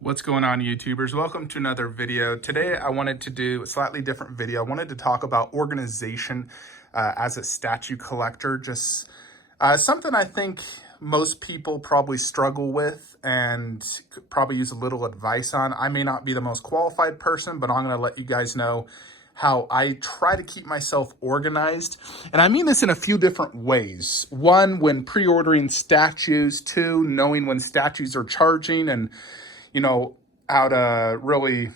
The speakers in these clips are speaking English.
What's going on, YouTubers? Welcome to another video. Today I wanted to do a slightly different video. I wanted to talk about organization as a statue collector. Just something I think most people probably struggle with and could probably use a little advice on. I may not be the most qualified person, but I'm going to let you guys know how I try to keep myself organized. And I mean this in a few different ways. One, when pre-ordering statues. Two, knowing when statues are charging and how to really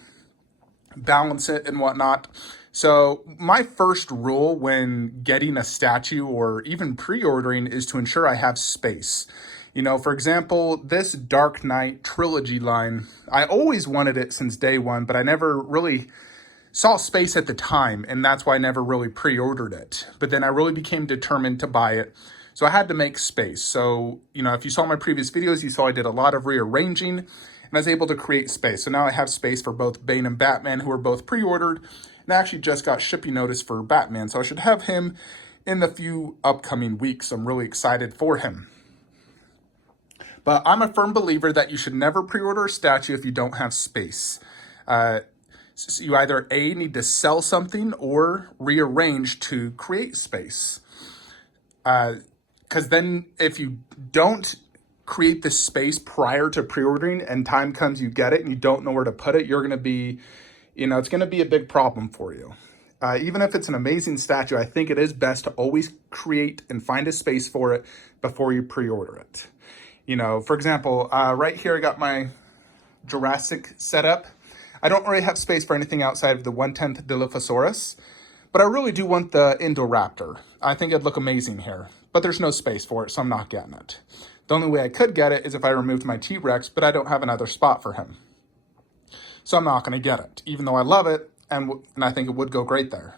balance it and whatnot. So my first rule when getting a statue or even pre-ordering is to ensure I have space. For example, this Dark Knight trilogy line, I always wanted it since day one, but I never really saw space at the time, and that's why I never really pre-ordered it. But then I really became determined to buy it. So I had to make space. So, if you saw my previous videos, you saw I did a lot of rearranging and I was able to create space. So now I have space for both Bane and Batman, who are both pre-ordered, and I actually just got shipping notice for Batman. So I should have him in the few upcoming weeks. I'm really excited for him. But I'm a firm believer that you should never pre-order a statue if you don't have space. So you either A, need to sell something or rearrange to create space. Because then if you don't create the space prior to pre-ordering and time comes you get it and you don't know where to put it, you're going to be, it's going to be a big problem for you. Even if it's an amazing statue, I think it is best to always create and find a space for it before you pre-order it. For example, right here I got my Jurassic setup. I don't really have space for anything outside of the 1/10 Dilophosaurus, but I really do want the Indoraptor. I think it'd look amazing here, but there's no space for it, so I'm not getting it. The only way I could get it is if I removed my T-Rex, but I don't have another spot for him. So I'm not going to get it, even though I love it, and I think it would go great there.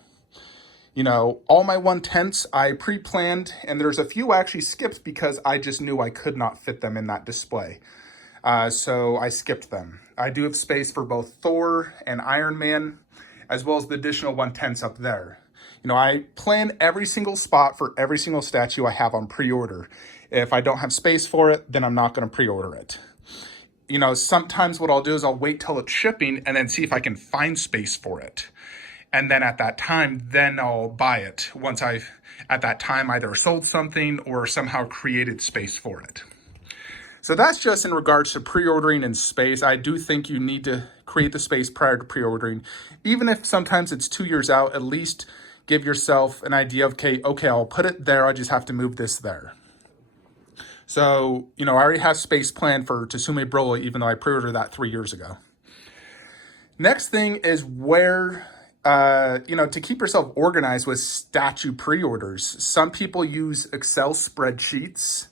All my 1/10s I pre-planned, and there's a few I actually skipped because I just knew I could not fit them in that display. So I skipped them. I do have space for both Thor and Iron Man, as well as the additional 1/10s up there. I plan every single spot for every single statue I have on pre-order. If I don't have space for it, then I'm not going to pre-order it. Sometimes what I'll do is I'll wait till it's shipping and then see if I can find space for it. And then at that time, then I'll buy it once I've, at that time, either sold something or somehow created space for it. So that's just in regards to pre-ordering and space. I do think you need to create the space prior to pre-ordering. Even if sometimes it's 2 years out, at least give yourself an idea of, okay, I'll put it there. I just have to move this there. So, I already have space planned for Tsume Broly, even though I pre-ordered that 3 years ago. Next thing is where, to keep yourself organized with statue pre-orders. Some people use Excel spreadsheets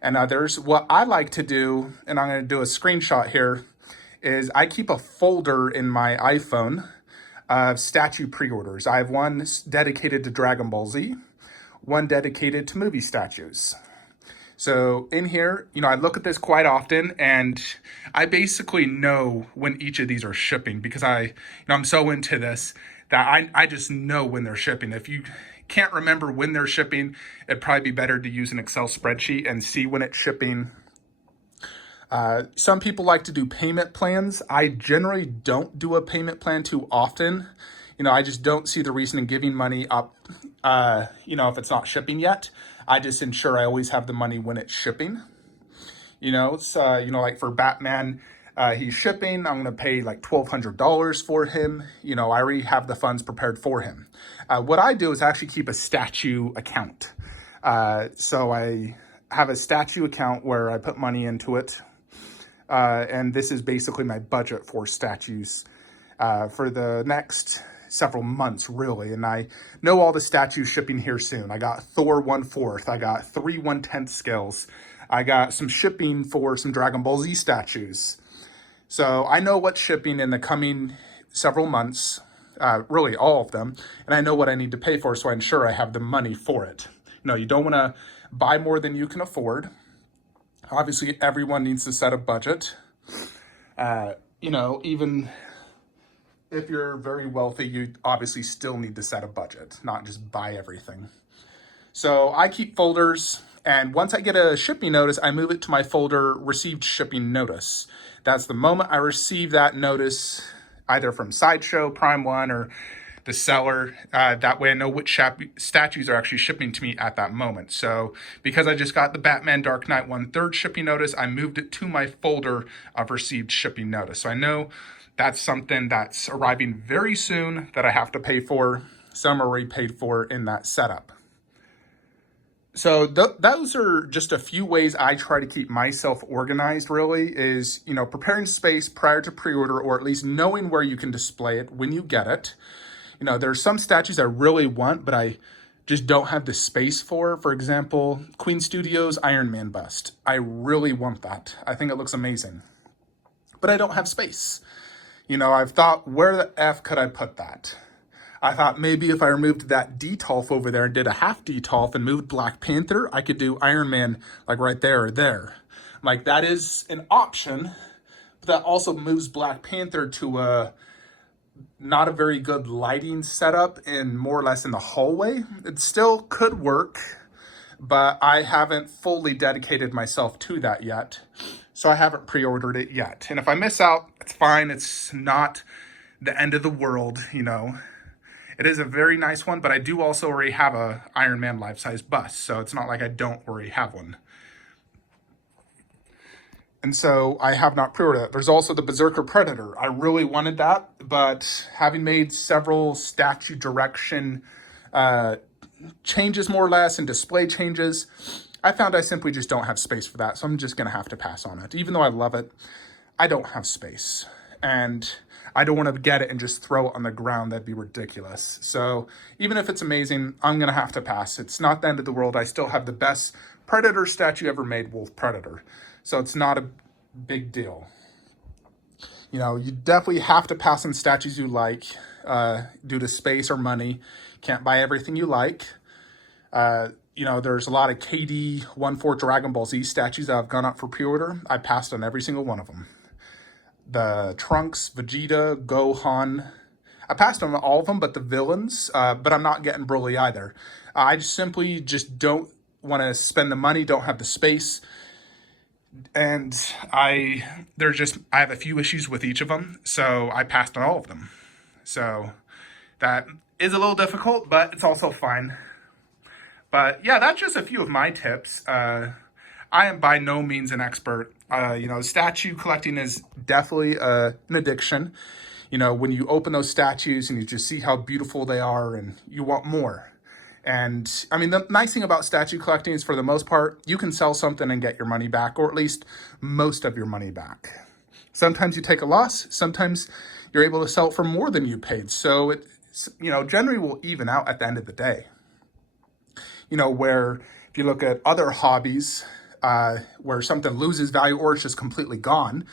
and others. What I like to do, and I'm going to do a screenshot here, is I keep a folder in my iPhone of statue pre-orders. I have one dedicated to Dragon Ball Z, one dedicated to movie statues. So in here, I look at this quite often, and I basically know when each of these are shipping because I'm so into this that I just know when they're shipping. If you can't remember when they're shipping, it'd probably be better to use an Excel spreadsheet and see when it's shipping. Some people like to do payment plans. I generally don't do a payment plan too often. I just don't see the reason in giving money up, if it's not shipping yet. I just ensure I always have the money when it's shipping. It's, like for Batman, he's shipping. I'm going to pay like $1,200 for him. I already have the funds prepared for him. What I do is actually keep a statue account. So I have a statue account where I put money into it. And this is basically my budget for statues for the next several months, really. And I know all the statues shipping here soon. I got Thor 1/4. I got 3 1/10 scales. I got some shipping for some Dragon Ball Z statues. So I know what's shipping in the coming several months, really all of them. And I know what I need to pay for, so I ensure I have the money for it. You don't want to buy more than you can afford. Obviously, everyone needs to set a budget. Even if you're very wealthy, you obviously still need to set a budget, not just buy everything. So I keep folders And once I get a shipping notice, I move it to my folder, received shipping notice. That's the moment I receive that notice, either from Sideshow, Prime One, or the seller. That way I know which statues are actually shipping to me at that moment. So because I just got the Batman Dark Knight 1/3 shipping notice, I moved it to my folder of received shipping notice. So I know that's something that's arriving very soon that I have to pay for. Some are already paid for in that setup. So those are just a few ways I try to keep myself organized, really, is, preparing space prior to pre-order, or at least knowing where you can display it when you get it. There's some statues I really want, but I just don't have the space for. For example, Queen Studios Iron Man bust. I really want that. I think it looks amazing, but I don't have space. I've thought, where the F could I put that? I thought maybe if I removed that detolf over there and did a half detolf and moved Black Panther, I could do Iron Man like right there or there. Like, that is an option, but that also moves Black Panther to a not a very good lighting setup and more or less in the hallway. It still could work, but I haven't fully dedicated myself to that yet. So I haven't pre-ordered it yet. And if I miss out, it's fine. It's not the end of the world, It is a very nice one, but I do also already have a Iron Man life-size bust, so it's not like I don't already have one. And so I have not pre-ordered that. There's also the Berserker Predator. I really wanted that, but having made several statue direction changes, more or less, and display changes, I found I simply just don't have space for that. So I'm just going to have to pass on it. Even though I love it, I don't have space. And I don't want to get it and just throw it on the ground. That'd be ridiculous. So even if it's amazing, I'm going to have to pass. It's not the end of the world. I still have the best Predator statue ever made, Wolf Predator. So it's not a big deal. You definitely have to pass on statues you like due to space or money. Can't buy everything you like. There's a lot of KD 1/4 Dragon Ball Z statues that have gone up for pre-order. I passed on every single one of them. The Trunks, Vegeta, Gohan, I passed on all of them, but the villains, but I'm not getting Broly either. I just simply don't want to spend the money, don't have the space. And I have a few issues with each of them, so I passed on all of them. So that is a little difficult, but it's also fine. But yeah, that's just a few of my tips. I am by no means an expert. Statue collecting is definitely an addiction. When you open those statues and you just see how beautiful they are and you want more. And I mean, the nice thing about statue collecting is, for the most part, you can sell something and get your money back, or at least most of your money back. Sometimes you take a loss. Sometimes you're able to sell it for more than you paid. So it, generally will even out at the end of the day. Where if you look at other hobbies, where something loses value or it's just completely gone,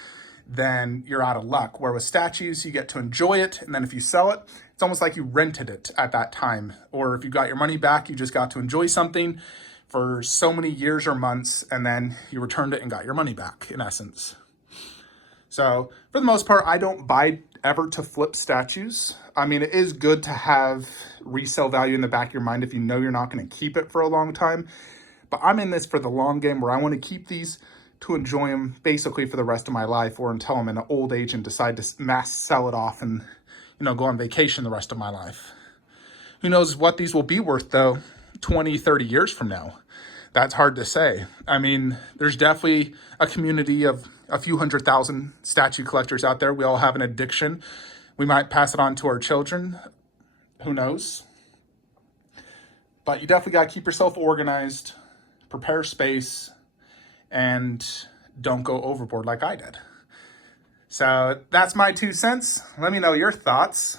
then you're out of luck. Where with statues, you get to enjoy it, and then if you sell it, it's almost like you rented it at that time. Or if you got your money back, you just got to enjoy something for so many years or months, and then you returned it and got your money back, in essence. So for the most part, I don't buy ever to flip statues. I mean, it is good to have resale value in the back of your mind if you know you're not going to keep it for a long time. But I'm in this for the long game, where I want to keep these to enjoy them basically for the rest of my life, or until I'm in an old age and decide to mass sell it off and, go on vacation the rest of my life. Who knows what these will be worth, though, 20, 30 years from now. That's hard to say. I mean, there's definitely a community of a few 100,000 statue collectors out there. We all have an addiction. We might pass it on to our children. Who knows? But you definitely got to keep yourself organized, prepare space, and don't go overboard like I did. So that's my 2 cents. Let me know your thoughts.